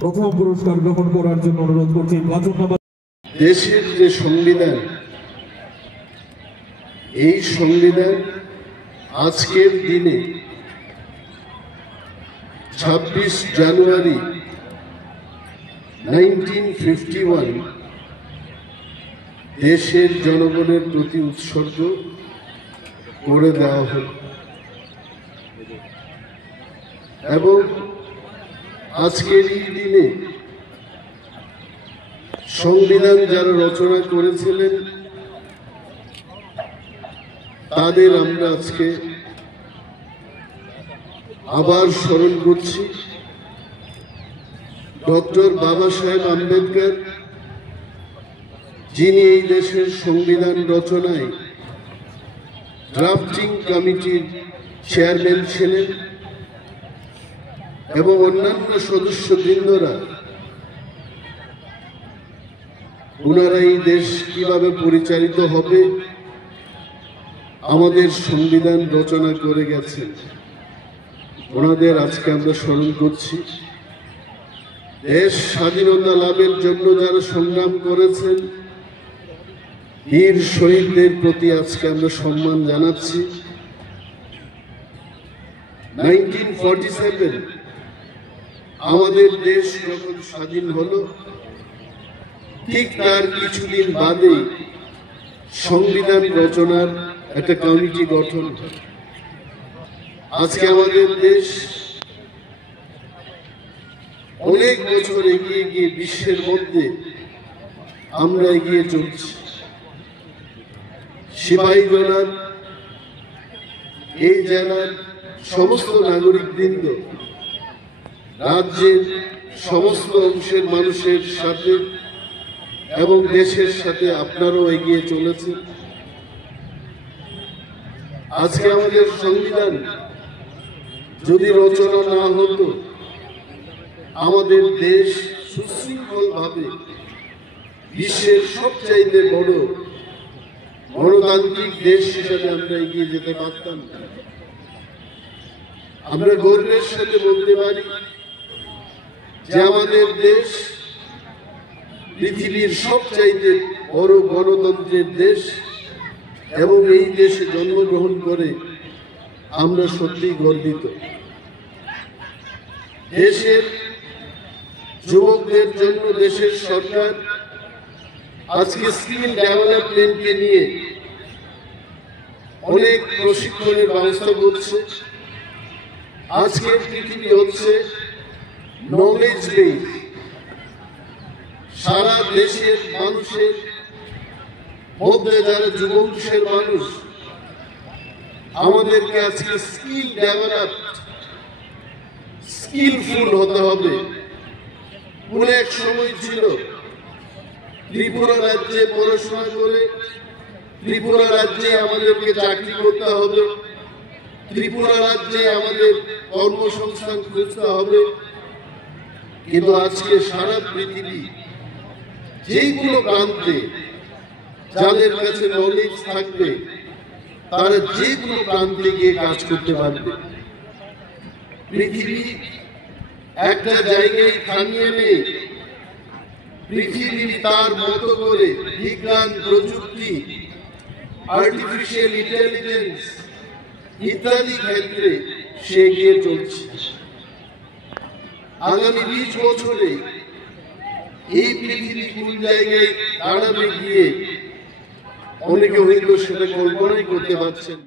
প্রথম পুরস্কার গ্রহণ করার জন্য অনুরোধ করছি দেশের যে সংবিধান, এই সংবিধান আজকের দিনে 26 জানুয়ারি 1951 দেশের জনগণের প্রতি উৎসর্গ করে দেওয়া হল এবং আজকের এই দিনে সংবিধান যারা রচনা করেছিলেন তাদের আমরা আজকে আবার স্মরণ করছি। ডক্টর বাবা সাহেব আম্বেদকর, যিনি এই দেশের সংবিধান রচনায় ড্রাফটিং কমিটির চেয়ারম্যান ছিলেন এবং অন্যান্য সদস্যবৃন্দরা, ওনারা এই দেশ কিভাবে পরিচালিত হবে আমাদের সংবিধান রচনা করে গেছেন। ওনাদের আজকে আমরা স্মরণ করছি। দেশ স্বাধীনতা লাভের জন্য যারা সংগ্রাম করেছেন বীর শহীদদের প্রতি আজকে আমরা সম্মান জানাচ্ছি। 1947 আমাদের দেশ যখন স্বাধীন হলো, ঠিক তার কিছুদিন বাদে সংবিধান রচনার একটা কমিটি গঠন। আজকে আমাদের দেশ অনেক বছর এগিয়ে গিয়ে বিশ্বের মধ্যে আমরা এগিয়ে চলছি। সিপাহীজলার এই জেলার সমস্ত নাগরিকবৃন্দ রাজ্যের সমস্ত অংশের মানুষের সাথে এবং দেশের সাথে আপনারাও এগিয়ে চলেছেন। আজকে আমাদের সংবিধান যদি রচনা না হতো, আমাদের দেশ সুশৃঙ্খলভাবে বিশ্বের সবচাইতে বড় গণতান্ত্রিক দেশ হিসেবে আমরা এগিয়ে যেতে পারতাম। আমরা গর্বের সাথে বলতে পারি যে আমাদের দেশ পৃথিবীর সবচাইতে বড় গণতন্ত্রের দেশ এবং এই দেশে জন্মগ্রহণ করে আমরা সত্যিই গর্বিত। দেশের যুবকদের জন্য দেশের সরকার আজকে স্কিল ডেভেলপমেন্টকে নিয়ে অনেক প্রশিক্ষণের ব্যবস্থা করছে। আজকের পৃথিবী হচ্ছে নলেজ বেস। সারা দেশের মানুষের মধ্যে যারা যুবংশের মানুষ, আমাদেরকে আজকে স্কিল ডেভেলপড, স্কিলফুল হতে হবে। কোন এক সময় ছিল ত্রিপুরা রাজ্যে পড়াশোনা করে ত্রিপুরা রাজ্যে আমাদেরকে চাকরি করতে হবে, ত্রিপুরা রাজ্যে আমাদের কর্মসংস্থান খুঁজতে হবে। কিন্তু আজকে সারা পৃথিবী যে কোনো প্রান্তে যাদের কাছে নলেজ থাকবে তারা যে কোনো প্রান্তে গিয়ে কাজ করতে পারবে। পৃথিবী একটা জায়গায় থামিয়ে নেই। পৃথিবী তার মতো করে বিজ্ঞান, প্রযুক্তি, আর্টিফিশিয়াল ইন্টেলিজেন্স ইত্যাদি ক্ষেত্রে সে এগিয়ে চলছে। আগামী 20 বছরে এই পৃথিবী কোন জায়গায় দাঁড়াবে গিয়ে অনেকে হয়তো সেটা কল্পনাই করতে পারছেন।